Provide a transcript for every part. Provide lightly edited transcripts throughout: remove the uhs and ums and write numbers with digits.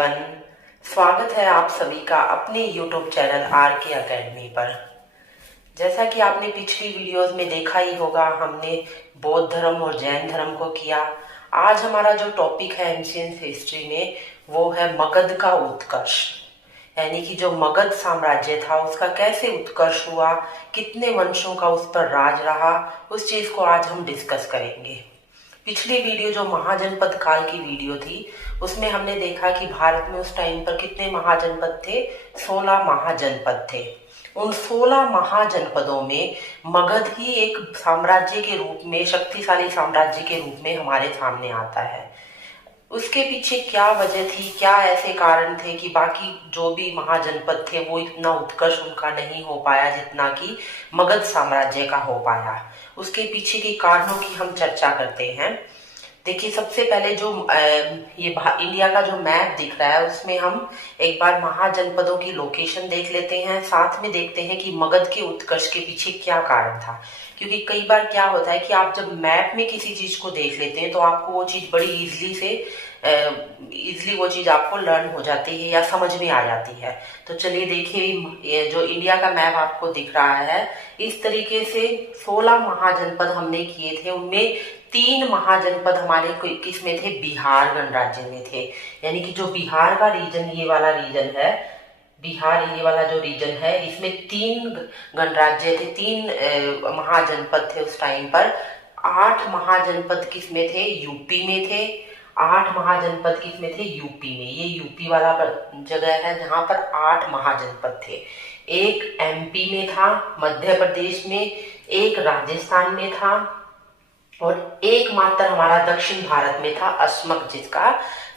Everyone, स्वागत है आप सभी का अपने यूट्यूब चैनल आर के अकेडमी पर। जैसा कि आपने पिछली वीडियोस में देखा ही होगा, हमने बौद्ध धर्म और जैन धर्म को किया। आज हमारा जो टॉपिक है एंशिएंट हिस्ट्री में वो है मगध का उत्कर्ष, यानी कि जो मगध साम्राज्य था उसका कैसे उत्कर्ष हुआ, कितने वंशों का उस पर राज रहा, उस चीज को आज हम डिस्कस करेंगे। पिछली वीडियो जो महाजनपद काल की वीडियो थी उसमें हमने देखा कि भारत में उस टाइम पर कितने महाजनपद थे, 16 महाजनपद थे। उन 16 महाजनपदों में मगध ही एक साम्राज्य के रूप में, शक्तिशाली साम्राज्य के रूप में हमारे सामने आता है। उसके पीछे क्या वजह थी, क्या ऐसे कारण थे कि बाकी जो भी महाजनपद थे वो इतना उत्कर्ष उनका नहीं हो पाया जितना कि मगध साम्राज्य का हो पाया। उसके पीछे के कारणों की हम चर्चा करते हैं। देखिए, सबसे पहले जो ये इंडिया का जो मैप दिख रहा है उसमें हम एक बार महाजनपदों की लोकेशन देख लेते हैं, साथ में देखते हैं कि मगध के उत्कर्ष के पीछे क्या कारण था। क्योंकि कई बार क्या होता है कि आप जब मैप में किसी चीज को देख लेते हैं तो आपको वो चीज बड़ी इजीली वो चीज आपको लर्न हो जाती है या समझ में आ जाती है। तो चलिए देखिए, जो इंडिया का मैप आपको दिख रहा है इस तरीके से 16 महाजनपद हमने किए थे। उनमें 3 महाजनपद हमारे किस में थे, बिहार गणराज्य में थे। यानी कि जो बिहार का रीजन, ये वाला रीजन है बिहार, ये वाला जो रीजन है इसमें 3 गणराज्य थे, 3 महाजनपद थे उस टाइम पर। 8 महाजनपद किस में थे, यूपी में थे। 8 महाजनपद किस में थे, यूपी में। ये यूपी वाला जगह है जहां पर 8 महाजनपद थे। एक एमपी में था, मध्य प्रदेश में, एक राजस्थान में था और एक मात्र हमारा दक्षिण भारत में था, अस्मक जिसका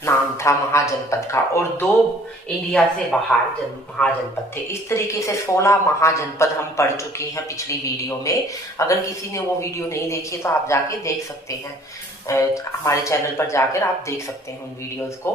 नाम था महाजनपद का, और 2 इंडिया से बाहर महाजनपद थे। इस तरीके से 16 महाजनपद हम पढ़ चुके हैं पिछली वीडियो में। अगर किसी ने वो वीडियो नहीं देखी तो आप जाके देख सकते हैं, हमारे चैनल पर जाकर आप देख सकते हैं उन वीडियोस को।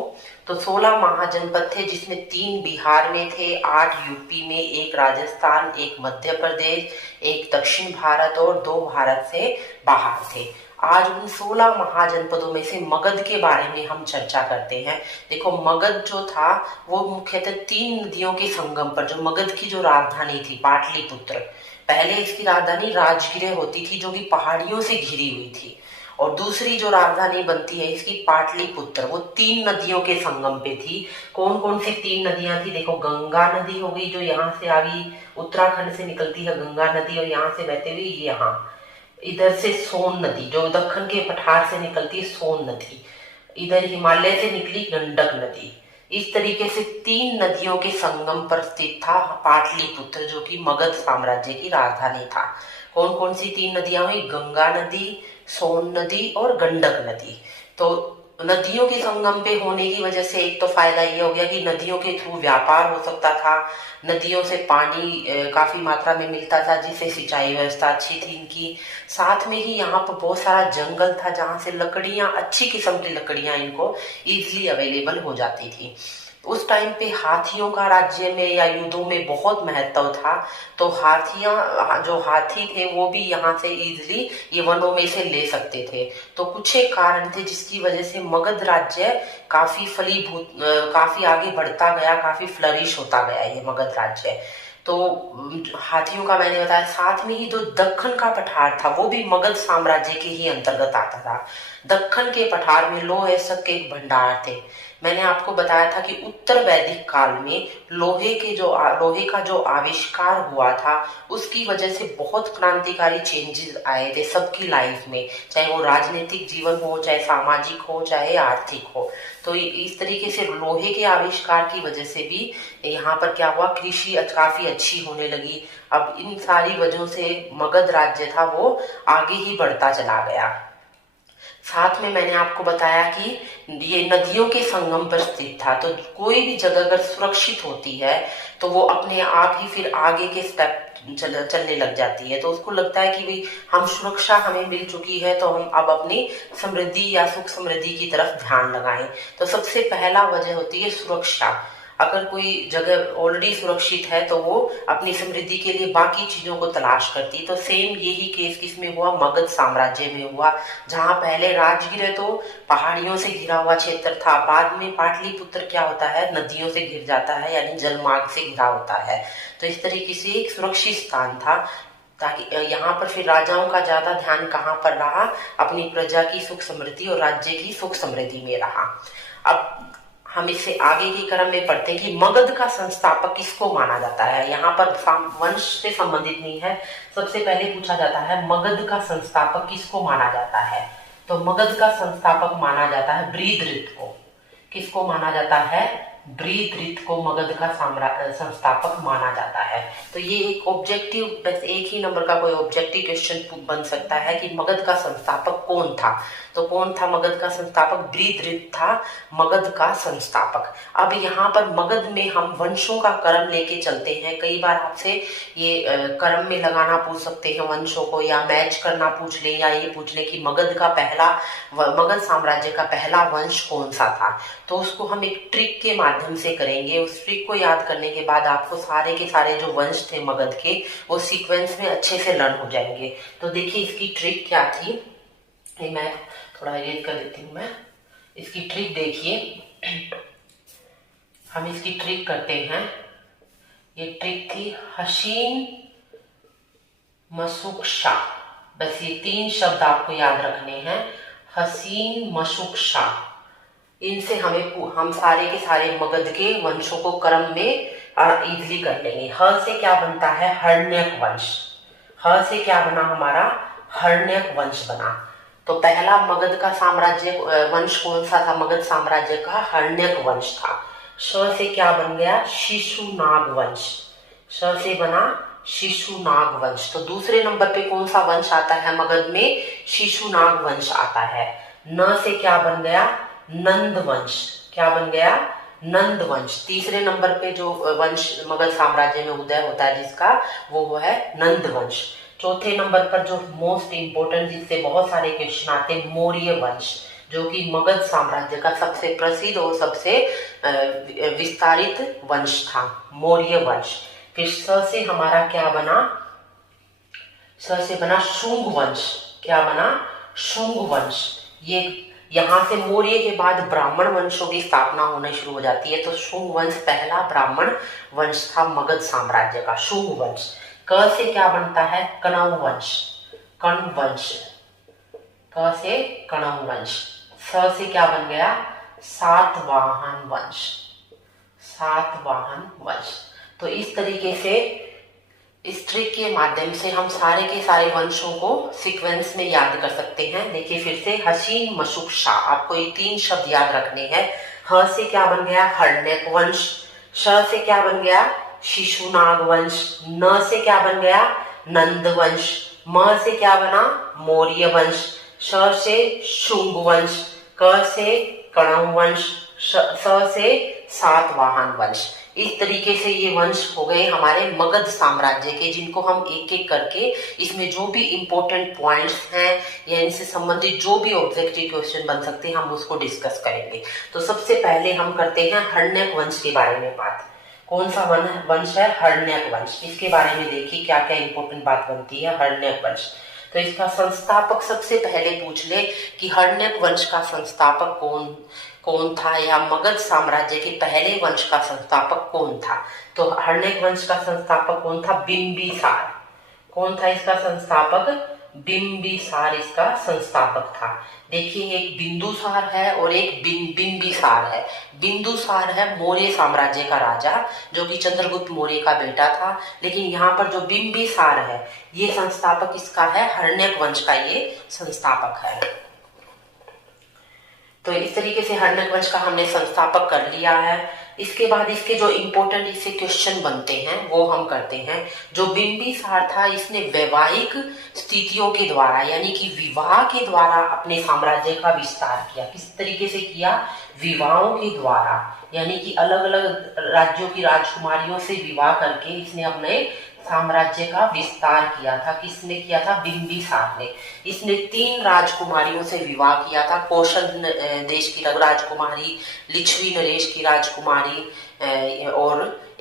तो 16 महाजनपद थे जिसमें 3 बिहार में थे, 8 यूपी में, एक राजस्थान, एक मध्य प्रदेश, एक दक्षिण भारत और 2 भारत से बाहर थे। आज उन 16 महाजनपदों में से मगध के बारे में हम चर्चा करते हैं। देखो, मगध जो था वो मुख्यतः 3 नदियों के संगम पर, जो मगध की जो राजधानी थी पाटलिपुत्र, पहले इसकी राजधानी राजगृह होती थी जो कि पहाड़ियों से घिरी हुई थी, और दूसरी जो राजधानी बनती है इसकी पाटलिपुत्र, वो 3 नदियों के संगम पे थी। कौन कौन सी 3 नदियां थी, देखो, गंगा नदी हो गई जो यहाँ से आ गई, उत्तराखंड से निकलती है गंगा नदी और यहाँ से बहते हुए यहाँ इधर से सोन नदी जो दक्षिण के पठार से निकलती है, सोन नदी, इधर हिमालय से निकली गंडक नदी। इस तरीके से 3 नदियों के संगम पर स्थित था पाटलिपुत्र जो कि मगध साम्राज्य की राजधानी था। कौन कौन सी 3 नदियां हुई, गंगा नदी, सोन नदी और गंडक नदी। तो नदियों के संगम पे होने की वजह से एक तो फायदा ये हो गया कि नदियों के थ्रू व्यापार हो सकता था, नदियों से पानी काफी मात्रा में मिलता था जिससे सिंचाई व्यवस्था अच्छी थी इनकी। साथ में ही यहाँ पर बहुत सारा जंगल था जहां से लकड़ियां, अच्छी किस्म की लकड़ियां इनको इजीली अवेलेबल हो जाती थी। उस टाइम पे हाथियों का राज्य में या युद्धों में बहुत महत्व था, तो जो हाथी थे वो भी यहाँ से इजीली ये वनों में से ले सकते थे। तो कुछ एक कारण थे जिसकी वजह से मगध राज्य काफी काफी आगे बढ़ता गया, काफी फ्लरिश होता गया ये मगध राज्य। तो हाथियों का मैंने बताया, साथ में ही जो दक्कन का पठार था वो भी मगध साम्राज्य के ही अंतर्गत आता था। दक्कन के पठार में लोह के एक भंडार थे। मैंने आपको बताया था कि उत्तर वैदिक काल में लोहे का जो आविष्कार हुआ था उसकी वजह से बहुत क्रांतिकारी चेंजेस आए थे सबकी लाइफ में, चाहे वो राजनीतिक जीवन हो, चाहे सामाजिक हो, चाहे आर्थिक हो। तो इस तरीके से लोहे के आविष्कार की वजह से भी यहाँ पर क्या हुआ, कृषि काफी अच्छी होने लगी। अब इन सारी वजहों से मगध राज्य था वो आगे ही बढ़ता चला गया। साथ में मैंने आपको बताया कि ये नदियों के संगम पर स्थित था, तो कोई भी जगह अगर सुरक्षित होती है तो वो अपने आप ही फिर आगे के स्टेप चलने लग जाती है। तो उसको लगता है कि भाई हम सुरक्षा हमें मिल चुकी है तो हम अब अपनी समृद्धि या सुख समृद्धि की तरफ ध्यान लगाएं। तो सबसे पहला वजह होती है सुरक्षा। अगर कोई जगह ऑलरेडी सुरक्षित है तो वो अपनी समृद्धि के लिए बाकी चीजों को तलाश करती। तो सेम यही केस किसमें हुआ, मगध साम्राज्य में हुआ, जहां पहले राजगीर तो पहाड़ियों से घिरा हुआ क्षेत्र था, बाद में पाटलिपुत्र क्या होता है, नदियों से घिर जाता है, यानी जलमार्ग से घिरा होता है। तो इस तरीके से एक सुरक्षित स्थान था, ताकि यहाँ पर फिर राजाओं का ज्यादा ध्यान कहाँ पर रहा, अपनी प्रजा की सुख समृद्धि और राज्य की सुख समृद्धि में रहा। अब हम इससे आगे के क्रम में पढ़ते हैं कि मगध का संस्थापक किसको माना जाता है। यहाँ पर वंश से संबंधित नहीं है, सबसे पहले पूछा जाता है मगध का संस्थापक किसको माना जाता है। तो मगध का संस्थापक माना जाता है बृहद्रथ को। किसको माना जाता है, बृहद्रथ को मगध का संस्थापक माना जाता है। तो ये एक ऑब्जेक्टिव, बस एक ही नंबर का कोई ऑब्जेक्टिव क्वेश्चन बन सकता है कि मगध का संस्थापक कौन था। तो कौन था मगध का संस्थापक, बृहद्रथ था मगध का संस्थापक। अब यहाँ पर मगध में हम वंशों का क्रम लेके चलते हैं। कई बार आपसे ये क्रम में लगाना पूछ सकते हैं वंशों को, या मैच करना पूछ ले, या ये पूछ ले कि मगध साम्राज्य का पहला वंश कौन सा था। तो उसको हम एक ट्रिक के माध्यम से करेंगे। उस ट्रिक को याद करने के बाद आपको सारे के सारे जो वंश थे मगध के, वो सीक्वेंस में अच्छे से लर्न हो जाएंगे। तो देखिए इसकी ट्रिक क्या थी, मैं थोड़ा एडिट कर देती हूँ। मैं इसकी ट्रिक देखिए, हम इसकी ट्रिक करते हैं। ये ट्रिक थी हसीन मशुक्षा। बस ये 3 शब्द आपको याद रखने हैं, हसीन मशुक्षा। इनसे हम सारे के सारे मगध के वंशों को क्रम में इजिली कर लेंगे। ह से क्या बनता है, हर्ण्यक वंश। ह से क्या बना हमारा, हर्ण्यक वंश बना। तो पहला मगध का साम्राज्य वंश कौन सा था, मगध साम्राज्य का हर्ण्यक वंश था। श से क्या बन गया, शिशुनाग वंश। श से बना शिशुनाग वंश। तो दूसरे नंबर पे कौन सा वंश आता है मगध में, शिशुनाग वंश आता है। न से क्या बन गया, नंद वंश। क्या बन गया, नंद वंश। तीसरे नंबर पे जो वंश मगध साम्राज्य में उदय होता है जिसका, वो है नंद वंश। चौथे नंबर पर जो मोस्ट इंपोर्टेंट, जिससे बहुत सारे क्वेश्चन आते हैं, मौर्य वंश, जो कि मगध साम्राज्य का सबसे प्रसिद्ध और सबसे विस्तारित वंश था, मौर्य वंश। फिर स से हमारा क्या बना, स से बना शुंग वंश। क्या बना, शुंग वंश। ये यहाँ से मौर्य के बाद ब्राह्मण वंशों की स्थापना होने शुरू हो जाती है। तो शुंग वंश पहला ब्राह्मण वंश था मगध साम्राज्य का, शुंग वंश। क से क्या बनता है, कणव वंश, कण्व वंश। क से कणव वंश। स से क्या बन गया, सातवाहन वंश, सातवाहन वंश। तो इस तरीके से इस ट्रिक के माध्यम से हम सारे के सारे वंशों को सीक्वेंस में याद कर सकते हैं। देखिए फिर से, हसीन मशुक्षा, आपको ये 3 शब्द याद रखने हैं। ह से क्या बन गया, हर्ण्यक वंश। श से क्या बन गया, शिशुनाग वंश। न से क्या बन गया, नंद वंश। म से क्या बना, मौर्य वंश। श से शुंग वंश। क से कणव वंश। स से सातवाहन वंश। इस तरीके से ये वंश हो गए हमारे मगध साम्राज्य के, जिनको हम एक एक करके इसमें जो भी इंपॉर्टेंट पॉइंट्स हैं या इनसे संबंधित जो भी ऑब्जेक्टिव क्वेश्चन बन सकते हैं हम उसको डिस्कस करेंगे। तो सबसे पहले हम करते हैं हर्ण्यक वंश के बारे में बात। कौन सा वंश है, हर्ण्यक वंश। इसके बारे में देखिए क्या क्या इंपॉर्टेंट बात बनती है, हर्ण्यक वंश। तो इसका संस्थापक सबसे पहले पूछ ले कि हर्ण्यक वंश का संस्थापक कौन था, या मगध साम्राज्य के पहले वंश का संस्थापक कौन था। तो हर्ण्यक वंश का संस्थापक कौन था, बिंबिसार। कौन था इसका संस्थापक, बिंबिसार इसका संस्थापक था। देखिए एक बिंदुसार है और एक बिंबिसार है। बिंदुसार है मौर्य साम्राज्य का राजा, जो कि चंद्रगुप्त मौर्य का बेटा था। लेकिन यहाँ पर जो बिंबिसार है, ये संस्थापक इसका है, हर्ण्यक वंश का ये संस्थापक है। तो इस तरीके से हर्ण्यक वंश का हमने संस्थापक कर लिया है। इसके बाद इसके जो इंपॉर्टेंट इससे क्वेश्चन बनते हैं वो हम करते हैं। जो बिंबिसार था, इसने वैवाहिक स्थितियों के द्वारा, यानी कि विवाह के द्वारा अपने साम्राज्य का विस्तार किया। किस तरीके से किया, विवाहों के द्वारा, यानी कि अलग अलग राज्यों की राजकुमारियों से विवाह करके इसने अपने साम्राज्य का विस्तार किया था। किसने किया था, बिंबिसार ने। इसने 3 राजकुमारियों से विवाह किया था। कौशल देश की राजकुमारी, लिच्छवी नरेश की राजकुमारी,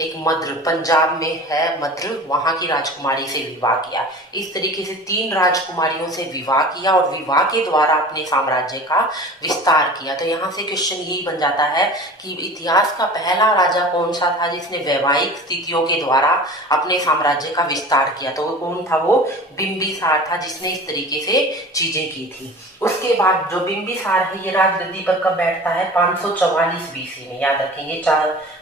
एक मद्र, पंजाब में है मद्र, वहां की राजकुमारी से विवाह किया। इस तरीके से 3 राजकुमारियों से विवाह किया और विवाह के द्वारा अपने साम्राज्य का विस्तार किया। तो यहाँ से क्वेश्चन यही बन जाता है कि इतिहास का पहला राजा कौन सा था जिसने वैवाहिक स्थितियों के द्वारा अपने साम्राज्य का विस्तार किया। तो वो कौन था? वो बिंबिसार था, जिसने इस तरीके से चीजें की थी। उसके बाद जो बिंबिसार है ये राजगद्दी पर कब बैठता है? 544 बीसी में। याद रखेंगे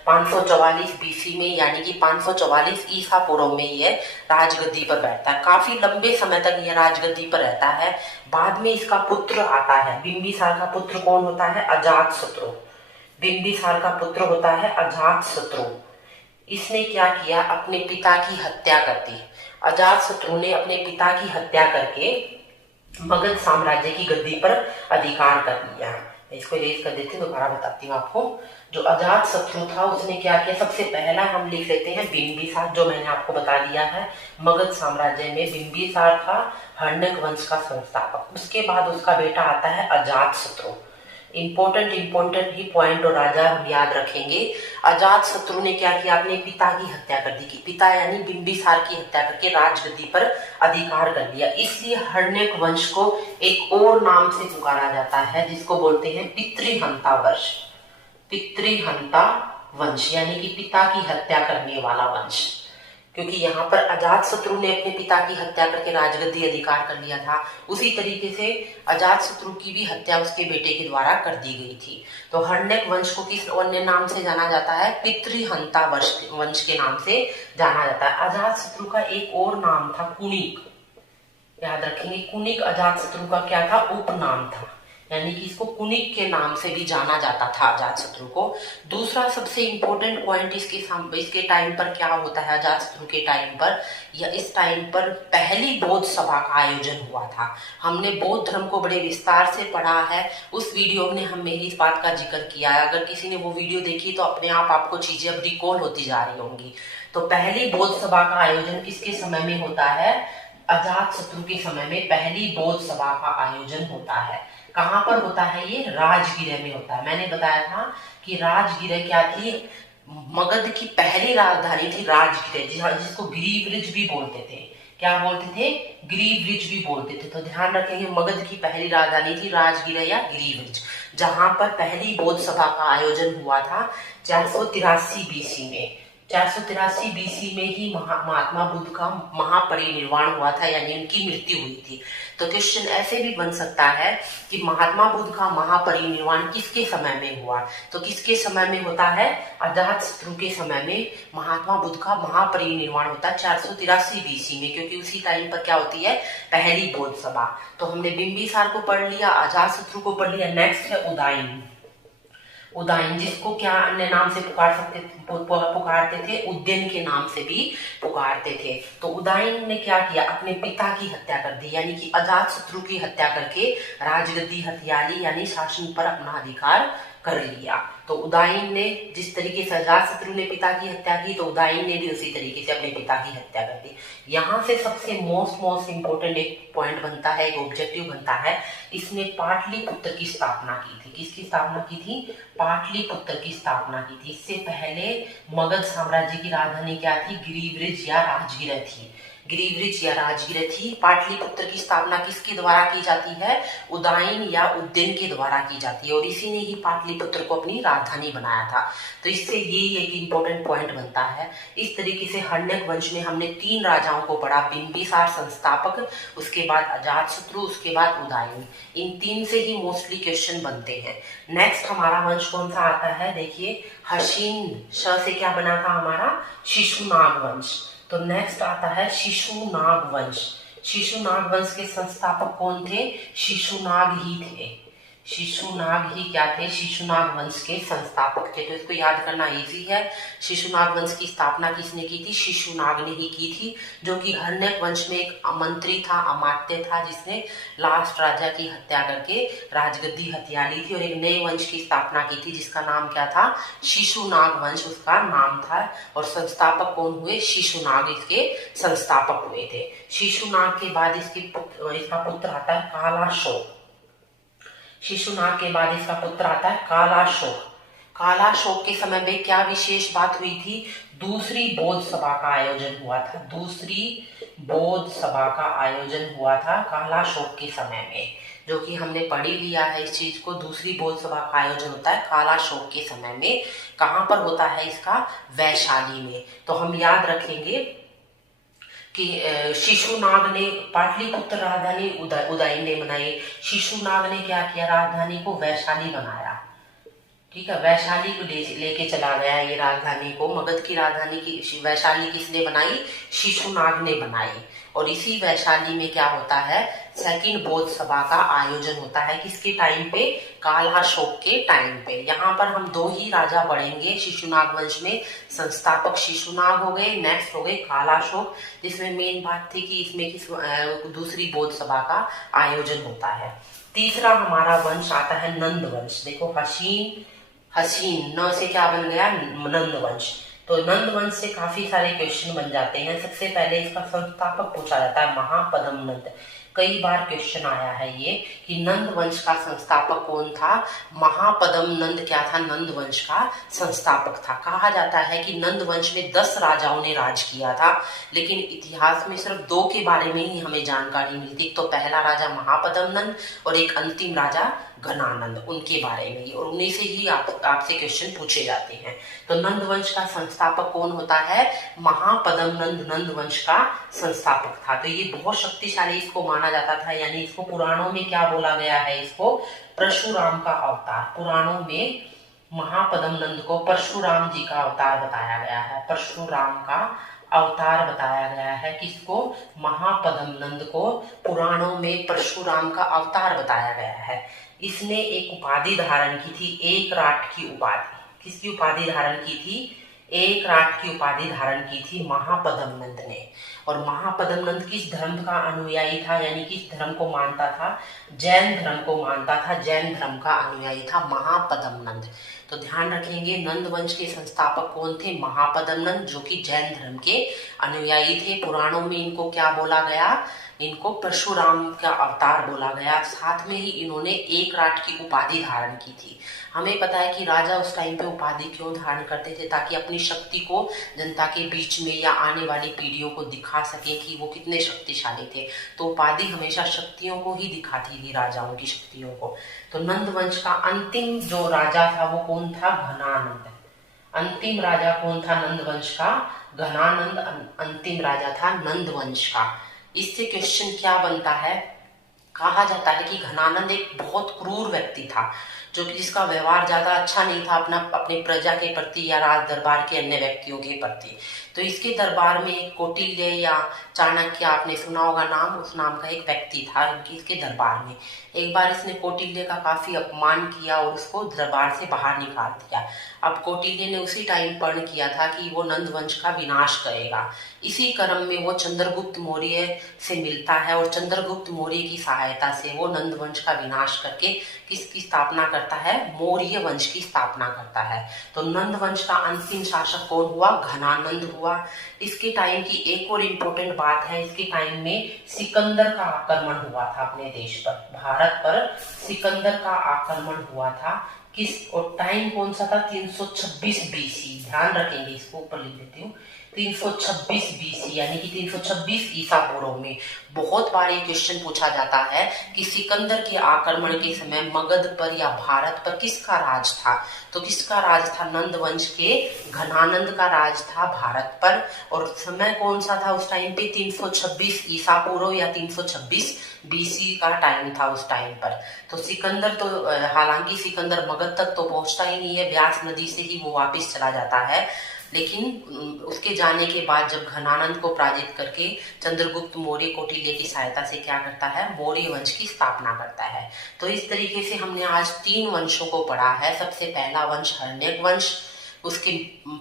544 बीसी में, यानी कि 544 ईसा पूर्व में ये राजगद्दी पर बैठता है। काफी लंबे समय तक ये राजगद्दी पर रहता है। बाद में इसका पुत्र आता है। बिंबिसार का पुत्र कौन होता है? अजातशत्रु। बिंबिसार का पुत्र होता है अजातशत्रु। इसने क्या किया? अपने पिता की हत्या कर दी। अजातशत्रु ने अपने पिता की हत्या करके मगध साम्राज्य की गद्दी पर अधिकार कर लिया। इसको इरेज कर देते हैं, दोबारा बताती हूँ आपको। जो अजातशत्रु था उसने क्या किया? सबसे पहला हम लिख लेते हैं बिंबिसार, जो मैंने आपको बता दिया है। मगध साम्राज्य में बिंबिसार था हर्णक वंश का संस्थापक। उसके बाद उसका बेटा आता है अजातशत्रु। इंपॉर्टेंट ही पॉइंट और राजा हम याद रखेंगे। अजातशत्रु ने क्या किया? अपने पिता की हत्या कर दी। कि पिता यानी बिंबिसार की हत्या करके राजगद्दी पर अधिकार कर लिया। इसलिए हर्ण्यक वंश को एक और नाम से पुकारा जाता है, जिसको बोलते हैं पितृहंता वंश। पितृहंता वंश यानी कि पिता की हत्या करने वाला वंश। क्योंकि यहाँ पर अजातशत्रु ने अपने पिता की हत्या करके राजगद्दी अधिकार कर लिया था, उसी तरीके से अजातशत्रु की भी हत्या उसके बेटे के द्वारा कर दी गई थी। तो हर्ण्यक वंश को किस अन्य नाम से जाना जाता है? पितृहंता वंश के नाम से जाना जाता है। अजातशत्रु का एक और नाम था कुणिक। याद रखेंगे, कुणिक अजातशत्रु का क्या था? उपनाम था। यानी कि इसको कुणिक के नाम से भी जाना जाता था अजातशत्रु को। दूसरा सबसे इंपॉर्टेंट पॉइंट इसके टाइम पर क्या होता है? अजातशत्रु के टाइम पर या इस टाइम पर पहली बौद्ध सभा का आयोजन हुआ था। हमने बौद्ध धर्म को बड़े विस्तार से पढ़ा है, उस वीडियो में हमने इस बात का जिक्र किया है। अगर किसी ने वो वीडियो देखी तो अपने आप आपको चीजें अब रिकॉल होती जा रही होंगी। तो पहली बौद्ध सभा का आयोजन किसके समय में होता है? अजातशत्रु के समय में पहली बौद्ध सभा का आयोजन होता है। कहां पर होता है? ये राजगिरह में होता है। मैंने बताया था कि राजगिरह क्या थी? मगध की पहली राजधानी थी राजगिरह, जिसको गिरिवृज भी बोलते थे। क्या बोलते थे? गिरिवृज भी बोलते थे। तो ध्यान रखेंगे, मगध की पहली राजधानी थी राजगिरह या गिरिवृज, जहां पर पहली बौद्ध सभा का आयोजन हुआ था 483 बीसी में। 483 बीसी में ही महात्मा बुद्ध का महापरिनिर्वाण हुआ था, यानी उनकी मृत्यु हुई थी। तो क्वेश्चन ऐसे भी बन सकता है कि महात्मा बुद्ध का महापरिनिर्वाण किसके समय में हुआ? तो किसके समय में होता है? अजातशत्रु के समय में महात्मा बुद्ध का महापरिनिर्वाण होता है 483 बीसी में, क्योंकि उसी टाइम पर क्या होती है? पहली बौद्ध सभा। तो हमने बिंबिसार को पढ़ लिया, अजातशत्रु को पढ़ लिया। नेक्स्ट है उदयन। उदयन, जिसको क्या अन्य नाम से पुकारते थे? उद्यन के नाम से भी पुकारते थे। तो उदयन ने क्या किया? अपने पिता की हत्या कर दी, यानी कि अजातशत्रु की हत्या करके राजगद्दी हथिया ली, यानी शासन पर अपना अधिकार कर लिया। तो उदयन ने जिस तरीके से अजातशत्रु ने पिता की हत्या की, तो उदयन ने भी उसी तरीके से अपने पिता की हत्या कर दी। यहाँ से सबसे मोस्ट इंपोर्टेंट एक पॉइंट बनता है, एक ऑब्जेक्टिव बनता है, इसने पाटलिपुत्र की स्थापना की थी। किसकी स्थापना की थी? पाटलिपुत्र की स्थापना की थी। इससे पहले मगध साम्राज्य की राजधानी क्या थी? गिरिवृज या राजगिरह थी। गिरिवृज या राजगिरह थी। पाटलिपुत्र की स्थापना किसके द्वारा की जाती है? उदयन या उद्यन के द्वारा की जाती है, और इसी ने ही पाटलिपुत्र को अपनी राजधानी बनाया था। तो इससे ये एक इंपॉर्टेंट पॉइंट बनता है। इस तरीके से हर्ण्यक वंश में हमने 3 राजाओं को पढ़ा, बिंबिसार संस्थापक, उसके बाद अजातशत्रु, उसके बाद उदयन। इन 3 से ही मोस्टली क्वेश्चन बनते हैं। नेक्स्ट हमारा वंश कौन सा आता है? देखिए, हसीन श से क्या बना था हमारा? शिशुनाग वंश। तो नेक्स्ट आता है शिशुनाग वंश। शिशुनाग वंश के संस्थापक कौन थे? शिशुनाग ही थे। शिशुनाग ही क्या थे? शिशुनाग वंश के संस्थापक थे। तो इसको याद करना इजी है। शिशुनाग वंश की स्थापना किसने की थी? शिशुनाग ने ही की थी, जो कि हर्ण्यक वंश में एक मंत्री था, अमात्य था, जिसने लास्ट राजा की हत्या करके राजगद्दी हथिया ली थी और एक नए वंश की स्थापना की थी, जिसका नाम क्या था? शिशुनाग वंश उसका नाम था। और संस्थापक कौन हुए? शिशुनाग इसके संस्थापक हुए थे। शिशुनाग के बाद इसका पुत्र आता है कालाशोक। शिशुनाग के बाद इसका पुत्र आता है कालाशोक। कालाशोक के समय में क्या विशेष बात हुई थी? दूसरी बौद्ध सभा का आयोजन हुआ था। दूसरी बौद्ध सभा का आयोजन हुआ था कालाशोक के समय में, जो कि हमने पढ़ ही लिया है इस चीज को। दूसरी बौद्ध सभा का आयोजन होता है कालाशोक के समय में। कहां पर होता है इसका? वैशाली में। तो हम याद रखेंगे कि शिशुनाग ने पाटलिपुत्र राजधानी उदयन ने बनाई। शिशुनाग ने क्या किया? राजधानी को वैशाली बनाया। ठीक है, वैशाली को लेके चला गया ये राजधानी को। मगध की राजधानी की वैशाली किसने बनाई? शिशुनाग ने बनाई। और इसी वैशाली में क्या होता है? सेकंड बौद्ध सभा का आयोजन होता है। किसके टाइम पे? कालाशोक के टाइम पे। यहाँ पर हम दो ही राजा पढ़ेंगे शिशुनाग वंश में। संस्थापक शिशुनाग हो गए, नेक्स्ट हो गए कालाशोक, जिसमें मेन बात थी कि इसमें किस दूसरी बौद्ध सभा का आयोजन होता है। तीसरा हमारा वंश आता है नंद वंश। देखो हसीन न से क्या बन गया? नंद वंश। तो नंद वंश से काफी सारे क्वेश्चन बन जाते हैं। सबसे पहले इसका संस्थापक पूछा जाता है महापद्म नंद। कई बार क्वेश्चन आया है ये कि नंद वंश का संस्थापक कौन था? महापद्म नंद क्या था? नंद वंश का संस्थापक था। कहा जाता है कि नंद वंश में 10 राजाओं ने राज किया था, लेकिन इतिहास में सिर्फ 2 के बारे में ही हमें जानकारी मिलती। एक तो पहला राजा महापद्म नंद और एक अंतिम राजा घनानंद, उनके बारे में ही, और उन्हीं से ही आपसे क्वेश्चन पूछे जाते हैं। तो नंद वंश का संस्थापक कौन होता है? महापद्म नंद नंद वंश का संस्थापक था। तो ये बहुत शक्तिशाली इसको माना जाता था, यानी इसको पुराणों में क्या बोला गया है? इसको परशुराम का अवतार। पुराणों में महापद्म नंद को परशुराम जी का अवतार बताया गया है। परशुराम का अवतार बताया गया है। किसको? महापद्म नंद को पुराणों में परशुराम का अवतार बताया गया है। इसने एक उपाधि धारण की थी, एक राट की उपाधि। किसकी उपाधि धारण की थी? एक राट की उपाधि धारण की थी महापद्म नंद ने। और महापद्म नंद किस धर्म का अनुयायी था, यानी किस धर्म को मानता था? जैन धर्म को मानता था। जैन धर्म का अनुयायी था महापद्म नंद। तो ध्यान रखेंगे, नंद वंश के संस्थापक कौन थे? महापद्म नंद, जो कि जैन धर्म के अनुयायी थे। पुराणों में इनको क्या बोला गया? इनको परशुराम का अवतार बोला गया। साथ में ही इन्होंने एक राट की उपाधि धारण की थी। हमें पता है कि राजा उस टाइम पे उपाधि क्यों धारण करते थे? ताकि अपनी शक्ति को जनता के बीच में या आने वाली पीढ़ियों को दिखा सके कि वो कितने शक्तिशाली थे। तो उपाधि हमेशा शक्तियों को ही दिखाती थी, राजाओं की शक्तियों को। तो नंद वंश का अंतिम जो राजा था वो कौन था? घनानंद। अंतिम राजा कौन था नंद वंश का? घनानंद अंतिम राजा था नंद वंश का। इससे क्वेश्चन क्या बनता है? कहा जाता है कि घनानंद एक बहुत क्रूर व्यक्ति था, जो कि जिसका व्यवहार ज्यादा अच्छा नहीं था अपने प्रजा के प्रति या राज दरबार के अन्य व्यक्तियों के प्रति। तो इसके दरबार में कौटिल्य या चाणक्य, आपने सुना होगा नाम, उस नाम का एक व्यक्ति था इसके दरबार में। एक बार इसने कौटिल्य का काफी अपमान किया और उसको दरबार से बाहर निकाल दिया। अब कौटिल्य ने उसी टाइम प्रण किया था कि वो नंद वंश का विनाश करेगा। इसी क्रम में वो चंद्रगुप्त मौर्य से मिलता है और चंद्रगुप्त मौर्य की सहायता से वो नंद वंश का विनाश करके किसकी स्थापना करता है? मौर्य वंश की स्थापना करता है। तो नंद वंश का अंतिम शासक कौन हुआ? घनानंद हुआ। इसके टाइम की एक और इम्पोर्टेंट बात है, इसके टाइम में सिकंदर का आक्रमण हुआ था अपने देश पर, भारत पर सिकंदर का आक्रमण हुआ था। किस और टाइम कौन सा था? 326 बीसी। ध्यान रखेंगे, इसको ऊपर लिख देती हूँ, 326 बीसी, यानी कि 326 ईसा पूर्व में। बहुत बार ये क्वेश्चन पूछा जाता है कि सिकंदर के आक्रमण के समय मगध पर या भारत पर किसका राज था? तो किसका राज था? नंद वंश के घनानंद का राज था भारत पर। और समय कौन सा था उस टाइम पे? 326 ईसा पूर्व या 326 बीसी का टाइम था उस टाइम पर। तो सिकंदर तो हालांकि सिकंदर मगध तक तो पहुंचता ही नहीं है, व्यास नदी से ही वो वापस चला जाता है। लेकिन उसके जाने के बाद जब घनानंद को पराजित करके चंद्रगुप्त मौर्य कौटिल्य की सहायता से क्या करता है? मौर्य वंश की स्थापना करता है। तो इस तरीके से हमने आज 3 वंशों को पढ़ा है। सबसे पहला वंश हर्ण्यक वंश, उसके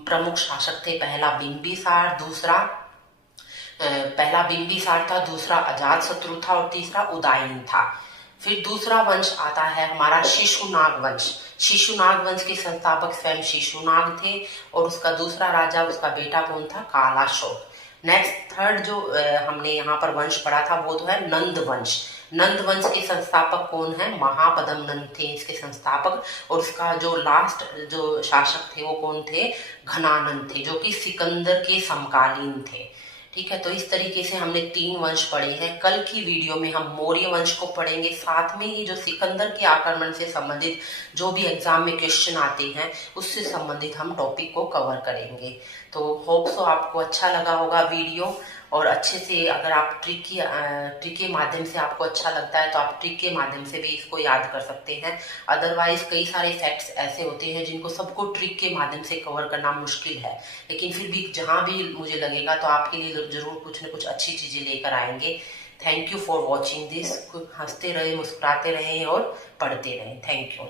प्रमुख शासक थे पहला बिंबिसार, पहला बिंबिसार था, दूसरा अजातशत्रु था और तीसरा उदयन था। फिर दूसरा वंश आता है हमारा शिशुनाग वंश। शिशुनाग वंश के संस्थापक स्वयं शिशुनाग थे और उसका दूसरा राजा, उसका बेटा कौन था? कालाशोक। नेक्स्ट थर्ड जो हमने यहाँ पर वंश पढ़ा था वो तो है नंद वंश। नंद वंश के संस्थापक कौन है? महापद्म नंद थे इसके संस्थापक। और उसका जो लास्ट जो शासक थे वो कौन थे? घनानंद थे, जो कि सिकंदर के समकालीन थे। ठीक है, तो इस तरीके से हमने 3 वंश पढ़े हैं। कल की वीडियो में हम मौर्य वंश को पढ़ेंगे, साथ में ही जो सिकंदर के आक्रमण से संबंधित जो भी एग्जाम में क्वेश्चन आते हैं उससे संबंधित हम टॉपिक को कवर करेंगे। तो होप सो आपको अच्छा लगा होगा वीडियो, और अच्छे से अगर आप ट्रिक के माध्यम से आपको अच्छा लगता है तो आप ट्रिक के माध्यम से भी इसको याद कर सकते हैं। अदरवाइज कई सारे फैक्ट्स ऐसे होते हैं जिनको सबको ट्रिक के माध्यम से कवर करना मुश्किल है, लेकिन फिर भी जहां भी मुझे लगेगा तो आपके लिए जरूर कुछ न कुछ अच्छी चीजें लेकर आएंगे। Thank you for watching this. हंसते रहे, मुस्कुराते रहे और पढ़ते रहे। Thank you.